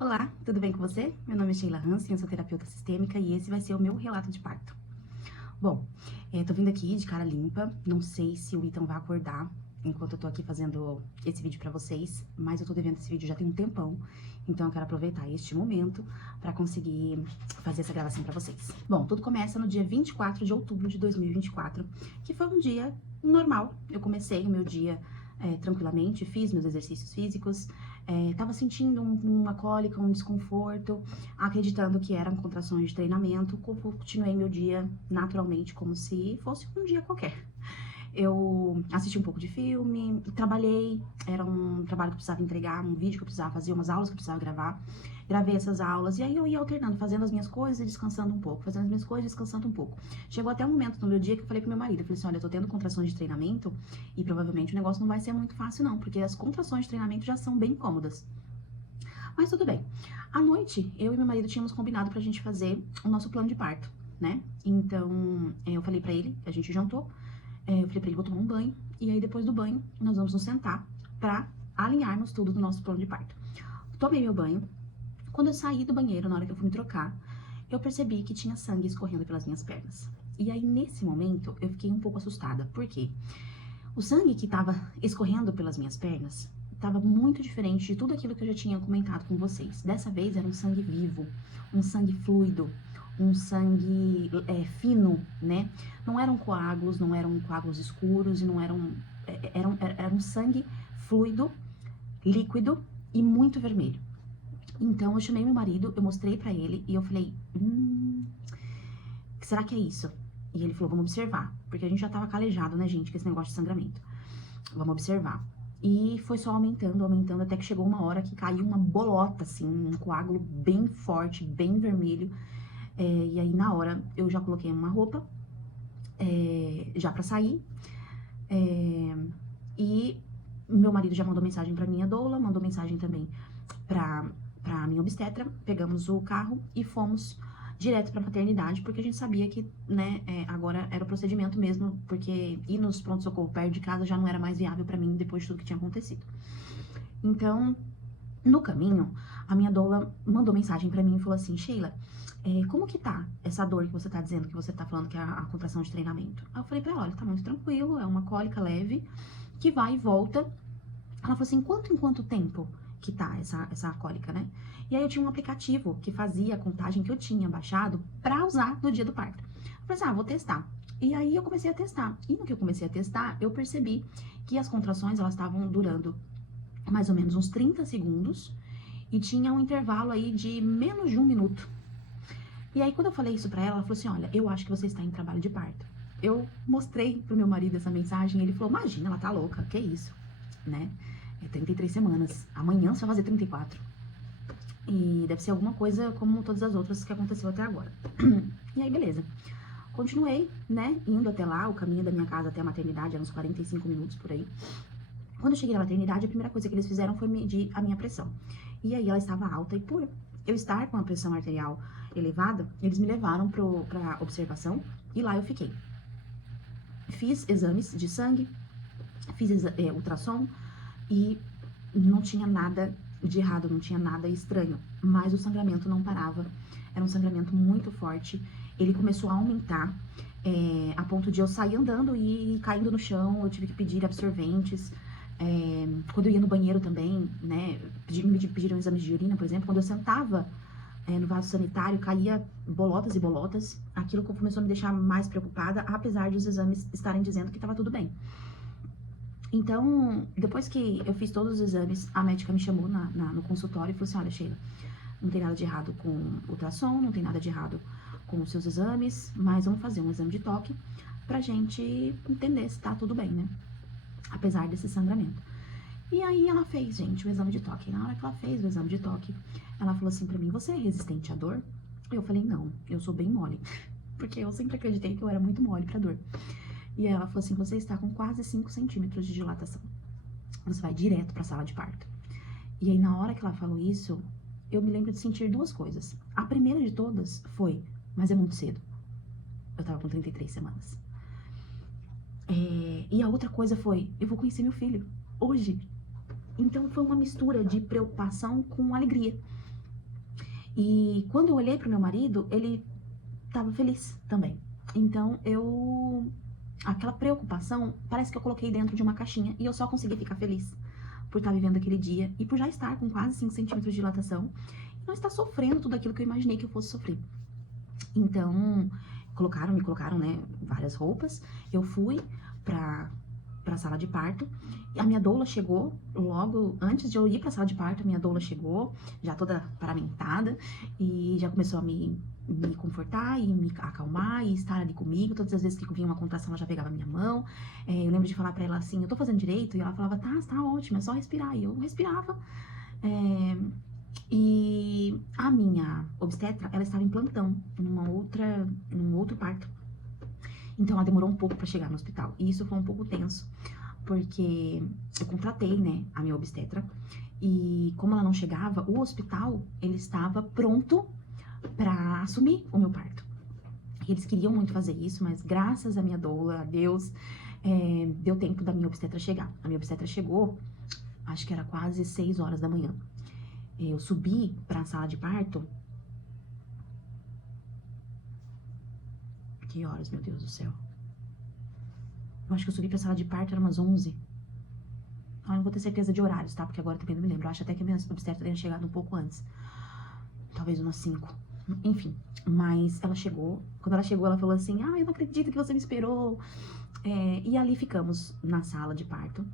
Olá, tudo bem com você? Meu nome é Sheila Hansen, eu sou terapeuta sistêmica e esse vai ser o meu relato de parto. Bom, tô vindo aqui de cara limpa, não sei se o Ethan vai acordar enquanto eu tô aqui fazendo esse vídeo pra vocês, mas eu tô devendo esse vídeo já tem um tempão, então eu quero aproveitar este momento pra conseguir fazer essa gravação pra vocês. Bom, tudo começa no dia 24 de outubro de 2024, que foi um dia normal. Eu comecei o meu dia tranquilamente, fiz meus exercícios físicos, tava sentindo uma cólica, um desconforto, acreditando que eram contrações de treinamento, continuei meu dia naturalmente, como se fosse um dia qualquer. Eu assisti um pouco de filme, trabalhei, era um trabalho que eu precisava entregar, um vídeo que eu precisava fazer, umas aulas que eu precisava gravar. Gravei essas aulas e aí eu ia alternando, fazendo as minhas coisas e descansando um pouco, fazendo as minhas coisas e descansando um pouco. Chegou até um momento no meu dia que eu falei pro meu marido, eu falei assim, olha, eu tô tendo contrações de treinamento e provavelmente o negócio não vai ser muito fácil não, porque as contrações de treinamento já são bem cômodas. Mas tudo bem. À noite, eu e meu marido tínhamos combinado pra gente fazer o nosso plano de parto, né? Então, eu falei pra ele, a gente jantou, eu falei pra ele, vou tomar um banho, e aí depois do banho, nós vamos nos sentar pra alinharmos tudo do nosso plano de parto. Tomei meu banho. Quando eu saí do banheiro, na hora que eu fui me trocar, eu percebi que tinha sangue escorrendo pelas minhas pernas. E aí, nesse momento, eu fiquei um pouco assustada. Por quê? O sangue que estava escorrendo pelas minhas pernas estava muito diferente de tudo aquilo que eu já tinha comentado com vocês. Dessa vez era um sangue vivo, um sangue fluido, um sangue fino, né? Não eram coágulos, não eram coágulos escuros e não eram. Era um sangue fluido, líquido e muito vermelho. Então eu chamei meu marido, eu mostrei pra ele e eu falei: será que é isso? E ele falou: vamos observar, porque a gente já tava calejado, né, gente, com esse negócio de sangramento. Vamos observar. E foi só aumentando, aumentando, até que chegou uma hora que caiu uma bolota, assim, um coágulo bem forte, bem vermelho. E aí, na hora, eu já coloquei uma roupa, já pra sair. E meu marido já mandou mensagem pra minha doula, mandou mensagem também pra minha obstetra. Pegamos o carro e fomos direto pra maternidade, porque a gente sabia que, né, agora era o procedimento mesmo, porque ir nos pronto-socorro perto de casa já não era mais viável pra mim depois de tudo que tinha acontecido. Então, no caminho, a minha doula mandou mensagem pra mim e falou assim: Sheila, como que tá essa dor que você tá dizendo, que você tá falando que é a contração de treinamento? Aí eu falei pra ela: olha, tá muito tranquilo, é uma cólica leve, que vai e volta. Ela falou assim: em quanto tempo que tá essa cólica, né? E aí eu tinha um aplicativo que fazia a contagem que eu tinha baixado pra usar no dia do parto. Eu falei assim: vou testar. E aí eu comecei a testar. E no que eu comecei a testar, eu percebi que as contrações, elas estavam durando mais ou menos uns 30 segundos e tinha um intervalo aí de menos de 1 minuto. E aí quando eu falei isso pra ela, ela falou assim: olha, eu acho que você está em trabalho de parto. Eu mostrei pro meu marido essa mensagem e ele falou: imagina, ela tá louca, que isso, né? 33 semanas. Amanhã você vai fazer 34. E deve ser alguma coisa como todas as outras que aconteceu até agora. E aí, beleza. Continuei, né, indo até lá, o caminho da minha casa até a maternidade, eram uns 45 minutos por aí. Quando eu cheguei na maternidade, a primeira coisa que eles fizeram foi medir a minha pressão. E aí ela estava alta e por eu estar com a pressão arterial elevada, eles me levaram pra observação e lá eu fiquei. Fiz exames de sangue, fiz ultrassom e não tinha nada de errado, não tinha nada estranho, mas o sangramento não parava, era um sangramento muito forte, ele começou a aumentar, a ponto de eu sair andando e caindo no chão, eu tive que pedir absorventes, quando eu ia no banheiro também, né, pediram exames de urina, por exemplo, quando eu sentava no vaso sanitário, caía bolotas e bolotas, aquilo começou a me deixar mais preocupada, apesar de os exames estarem dizendo que estava tudo bem. Então, depois que eu fiz todos os exames, a médica me chamou no consultório e falou assim: olha, Sheila, não tem nada de errado com ultrassom, não tem nada de errado com os seus exames, mas vamos fazer um exame de toque pra gente entender se tá tudo bem, né? Apesar desse sangramento. E aí ela fez, gente, o exame de toque. Na hora que ela fez o exame de toque, ela falou assim pra mim: você é resistente à dor? Eu falei: não, eu sou bem mole. Porque eu sempre acreditei que eu era muito mole pra dor. E ela falou assim: você está com quase 5 centímetros de dilatação. Você vai direto pra sala de parto. E aí, na hora que ela falou isso, eu me lembro de sentir duas coisas. A primeira de todas foi: mas é muito cedo. Eu tava com 33 semanas. E a outra coisa foi: eu vou conhecer meu filho hoje. Então foi uma mistura de preocupação com alegria. E quando eu olhei pro meu marido, ele tava feliz também. Então, aquela preocupação, parece que eu coloquei dentro de uma caixinha e eu só consegui ficar feliz por estar vivendo aquele dia e por já estar com quase 5 centímetros de dilatação e não estar sofrendo tudo aquilo que eu imaginei que eu fosse sofrer. Então, me colocaram, né, várias roupas. Eu fui pra sala de parto. E a minha doula chegou logo antes de eu ir pra sala de parto. A minha doula chegou, já toda paramentada, e já começou a me confortar e me acalmar e estar ali comigo. Todas as vezes que vinha uma contração, ela já pegava a minha mão. Eu lembro de falar pra ela assim: eu tô fazendo direito? E ela falava: tá ótimo, é só respirar. E eu respirava. E a minha obstetra, ela estava em plantão, num outro parto. Então ela demorou um pouco para chegar no hospital. E isso foi um pouco tenso, porque eu contratei, né, a minha obstetra. E como ela não chegava, o hospital, ele estava pronto para assumir o meu parto. E eles queriam muito fazer isso, mas graças à minha doula, a Deus, deu tempo da minha obstetra chegar. A minha obstetra chegou, acho que era quase 6 horas da manhã. Eu subi pra sala de parto. Que horas, meu Deus do céu? Eu acho que eu subi pra sala de parto, era umas 11. Eu não vou ter certeza de horários, tá? Porque agora também não me lembro. Eu acho até que a minha obstetra tenha chegado um pouco antes. Talvez umas 5. Enfim, mas ela chegou. Quando ela chegou, ela falou assim: eu não acredito que você me esperou. E ali ficamos na sala de parto.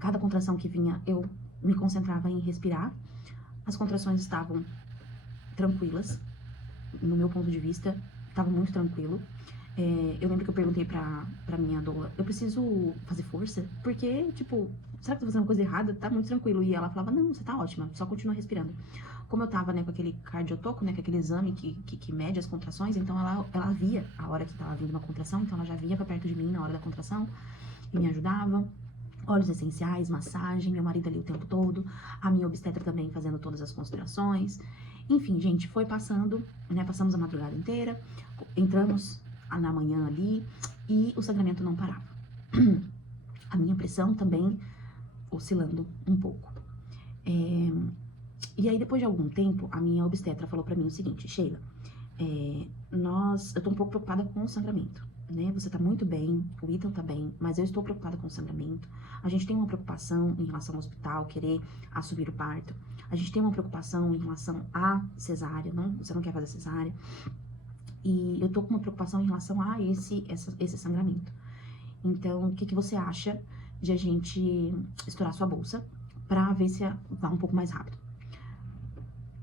Cada contração que vinha, eu me concentrava em respirar. As contrações estavam tranquilas, no meu ponto de vista, estava muito tranquilo. Eu lembro que eu perguntei pra minha doula: eu preciso fazer força? Porque, tipo, será que eu tô fazendo coisa errada? Tá muito tranquilo. E ela falava: não, você tá ótima, só continua respirando. Como eu tava, né, com aquele cardiotoco, né, com aquele exame que mede as contrações, então ela via a hora que tava vindo uma contração, então ela já vinha pra perto de mim na hora da contração e me ajudava. Óleos essenciais, massagem, meu marido ali o tempo todo, a minha obstetra também fazendo todas as considerações. Enfim, gente, foi passando, né, passamos a madrugada inteira, entramos na manhã ali e o sangramento não parava. A minha pressão também oscilando um pouco. E aí, depois de algum tempo, a minha obstetra falou pra mim o seguinte: Sheila, eu tô um pouco preocupada com o sangramento, né? Você tá muito bem, o Ethan tá bem, mas eu estou preocupada com o sangramento. A gente tem uma preocupação em relação ao hospital, querer assumir o parto. A gente tem uma preocupação em relação à cesárea, você não quer fazer cesárea. E eu tô com uma preocupação em relação a esse sangramento. Então, o que você acha de a gente estourar sua bolsa pra ver se vai um pouco mais rápido?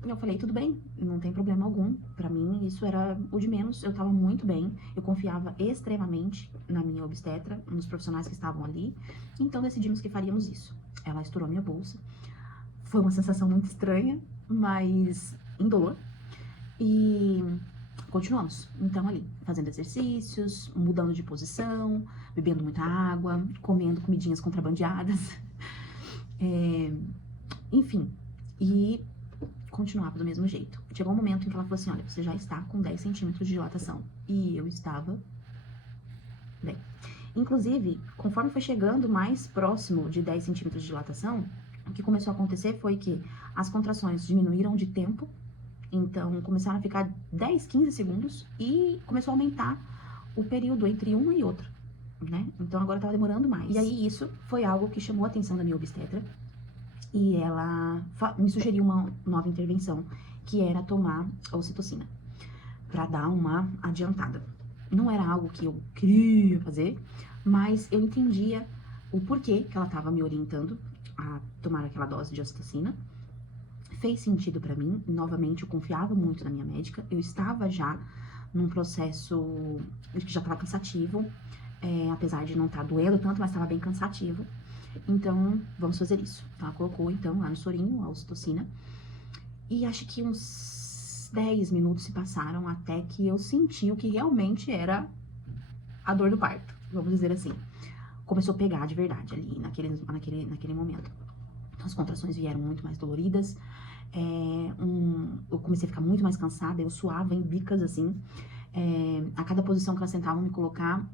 Eu falei: tudo bem, não tem problema algum. Pra mim, isso era o de menos. Eu tava muito bem. Eu confiava extremamente na minha obstetra, nos profissionais que estavam ali. Então, decidimos que faríamos isso. Ela estourou minha bolsa. Foi uma sensação muito estranha, mas indolor. E continuamos. Então, ali, fazendo exercícios, mudando de posição, bebendo muita água, comendo comidinhas contrabandeadas. Enfim, e continuava do mesmo jeito. Chegou um momento em que ela falou assim: olha, você já está com 10 centímetros de dilatação. E eu estava bem. Inclusive, conforme foi chegando mais próximo de 10 centímetros de dilatação, o que começou a acontecer foi que as contrações diminuíram de tempo. Então, começaram a ficar 10, 15 segundos e começou a aumentar o período entre uma e outra, né? Então, agora estava demorando mais. E aí, isso foi algo que chamou a atenção da minha obstetra. E ela me sugeriu uma nova intervenção, que era tomar ocitocina, pra dar uma adiantada. Não era algo que eu queria fazer, mas eu entendia o porquê que ela estava me orientando a tomar aquela dose de ocitocina. Fez sentido pra mim. Novamente, eu confiava muito na minha médica. Eu estava já num processo que já estava cansativo, apesar de não estar doendo tanto, mas estava bem cansativo. Então, vamos fazer isso. Ela colocou, então, lá no sorinho, a ocitocina. E acho que uns 10 minutos se passaram até que eu senti o que realmente era a dor do parto, vamos dizer assim. Começou a pegar de verdade ali, naquele momento. Então, as contrações vieram muito mais doloridas. Eu comecei a ficar muito mais cansada, eu suava em bicas, assim. A cada posição que elas tentavam me colocar,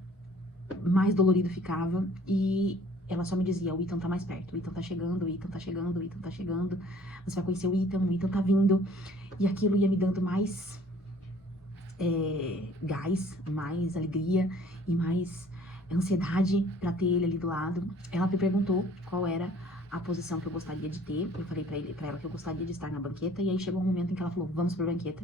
mais dolorido ficava. E ela só me dizia: o Ethan tá mais perto, o Ethan tá chegando, o Ethan tá chegando, o Ethan tá chegando. Você vai conhecer o Ethan tá vindo. E aquilo ia me dando mais gás, mais alegria e mais ansiedade pra ter ele ali do lado. Ela me perguntou qual era a posição que eu gostaria de ter. Eu falei pra ela que eu gostaria de estar na banqueta. E aí chegou um momento em que ela falou, vamos pra banqueta.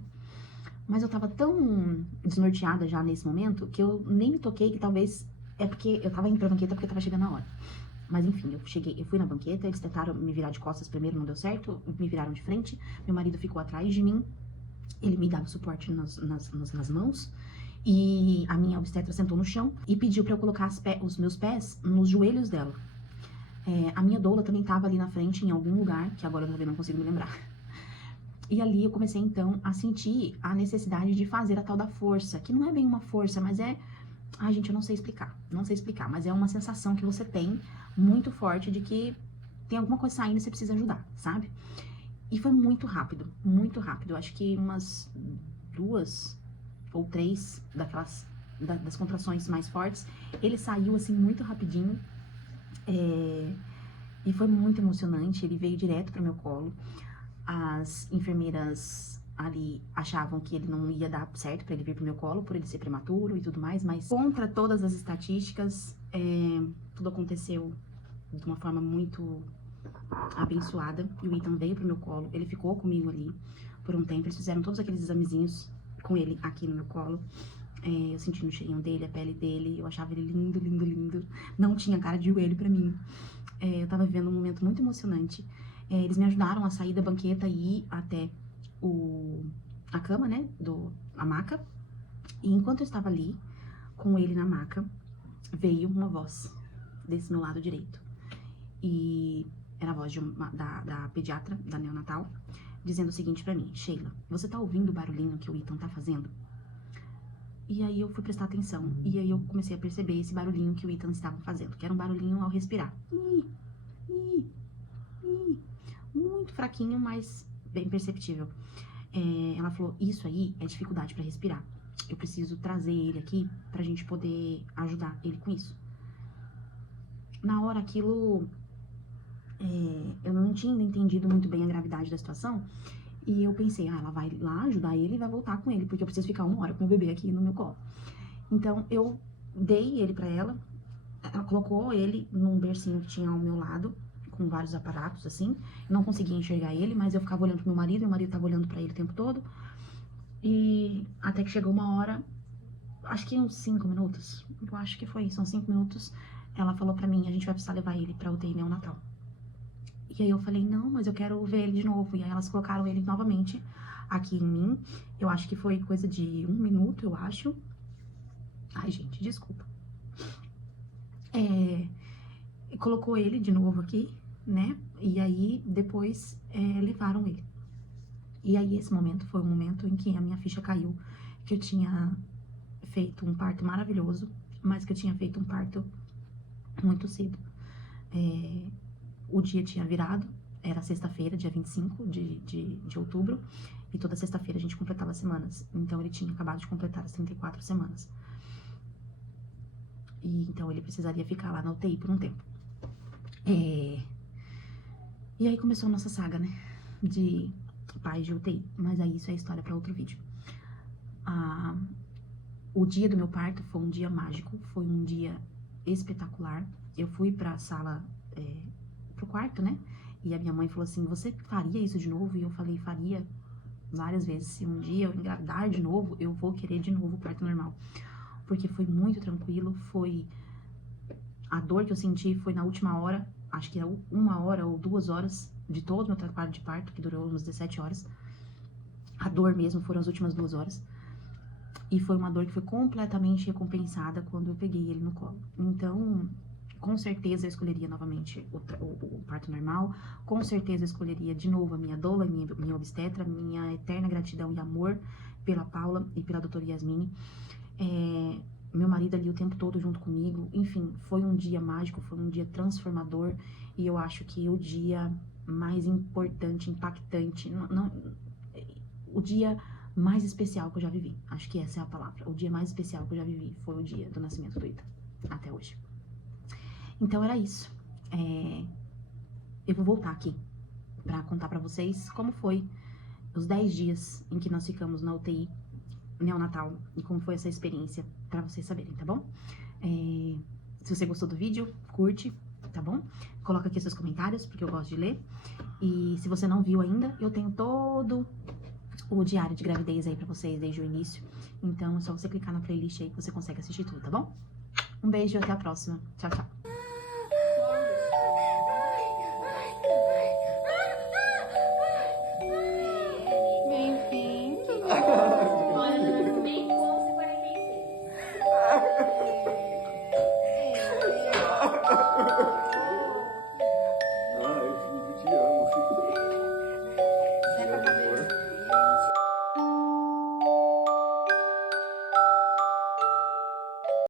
Mas eu tava tão desnorteada já nesse momento que eu nem me toquei que talvez é porque eu tava indo pra banqueta porque tava chegando a hora. Mas enfim, eu fui na banqueta, eles tentaram me virar de costas primeiro, não deu certo, me viraram de frente, meu marido ficou atrás de mim, ele me dava suporte nas mãos, e a minha obstetra sentou no chão e pediu pra eu colocar os meus pés nos joelhos dela. A minha doula também tava ali na frente, em algum lugar, que agora eu também não consigo me lembrar. E ali eu comecei, então, a sentir a necessidade de fazer a tal da força, que não é bem uma força, mas é... Ai, gente, eu não sei explicar, mas é uma sensação que você tem muito forte de que tem alguma coisa saindo e você precisa ajudar, sabe? E foi muito rápido, muito rápido. Eu acho que umas 2 ou 3 das contrações mais fortes, ele saiu, assim, muito rapidinho. E foi muito emocionante, ele veio direto pro meu colo. As enfermeiras ali achavam que ele não ia dar certo pra ele vir pro meu colo, por ele ser prematuro e tudo mais, mas contra todas as estatísticas, tudo aconteceu de uma forma muito abençoada, e o Ethan veio pro meu colo, ele ficou comigo ali por um tempo, eles fizeram todos aqueles examezinhos com ele aqui no meu colo, eu sentindo o cheirinho dele, a pele dele, eu achava ele lindo, lindo, lindo, não tinha cara de joelho pra mim, eu tava vivendo um momento muito emocionante. Eles me ajudaram a sair da banqueta e ir até a cama, né, a maca. E enquanto eu estava ali, com ele na maca, veio uma voz desse meu lado direito. E era a voz da pediatra, da neonatal, dizendo o seguinte pra mim: Sheila, você tá ouvindo o barulhinho que o Ethan tá fazendo? E aí eu fui prestar atenção, e aí eu comecei a perceber esse barulhinho que o Ethan estava fazendo, que era um barulhinho ao respirar. Muito fraquinho, mas bem perceptível. Ela falou, isso aí é dificuldade pra respirar. Eu preciso trazer ele aqui pra gente poder ajudar ele com isso. Na hora aquilo, eu não tinha entendido muito bem a gravidade da situação. E eu pensei, ela vai lá ajudar ele e vai voltar com ele, porque eu preciso ficar 1 hora com o bebê aqui no meu colo. Então, eu dei ele pra ela colocou ele num bercinho que tinha ao meu lado, com vários aparatos, assim. Eu não conseguia enxergar ele, mas eu ficava olhando pro meu marido tava olhando pra ele o tempo todo. E até que chegou uma hora, acho que uns 5 minutos, eu acho que foi isso, uns 5 minutos, ela falou pra mim, a gente vai precisar levar ele pra UTI neonatal. E aí eu falei, não, mas eu quero ver ele de novo. E aí elas colocaram ele novamente aqui em mim. Eu acho que foi coisa de 1 minuto, eu acho. Ai, gente, desculpa. Colocou ele de novo aqui, né? E aí depois levaram ele. E aí esse momento foi um momento em que a minha ficha caiu, que eu tinha feito um parto maravilhoso, mas que eu tinha feito um parto muito cedo. O dia tinha virado, era sexta-feira, dia 25 de outubro, e toda sexta-feira a gente completava semanas. Então ele tinha acabado de completar as 34 semanas. E então ele precisaria ficar lá na UTI por um tempo. E aí começou a nossa saga, né? De pais de UTI. Mas aí isso é história pra outro vídeo. O dia do meu parto foi um dia mágico. Foi um dia espetacular. Eu fui pra sala, pro quarto, né? E a minha mãe falou assim, você faria isso de novo? E eu falei, faria várias vezes. Se um dia eu engravidar de novo, eu vou querer de novo o parto normal. Porque foi muito tranquilo, a dor que eu senti foi na última hora, acho que era 1 hora ou 2 horas de todo o meu trabalho de parto, que durou umas 17 horas. A dor mesmo foram as últimas 2 horas. E foi uma dor que foi completamente recompensada quando eu peguei ele no colo. Então, com certeza eu escolheria novamente o parto normal. Com certeza eu escolheria de novo a minha doula, minha obstetra, minha eterna gratidão e amor pela Paula e pela doutora Yasmine. Meu marido ali o tempo todo junto comigo, enfim, foi um dia mágico, foi um dia transformador, e eu acho que o dia mais importante, impactante, o dia mais especial que eu já vivi, acho que essa é a palavra, o dia mais especial que eu já vivi foi o dia do nascimento do Ethan, até hoje. Então era isso, eu vou voltar aqui pra contar pra vocês como foi os 10 dias em que nós ficamos na UTI neonatal e como foi essa experiência, pra vocês saberem, tá bom? Se você gostou do vídeo, curte, tá bom? Coloca aqui seus comentários, porque eu gosto de ler. E se você não viu ainda, eu tenho todo o diário de gravidez aí pra vocês desde o início. Então é só você clicar na playlist aí que você consegue assistir tudo, tá bom? Um beijo e até a próxima. Tchau, tchau.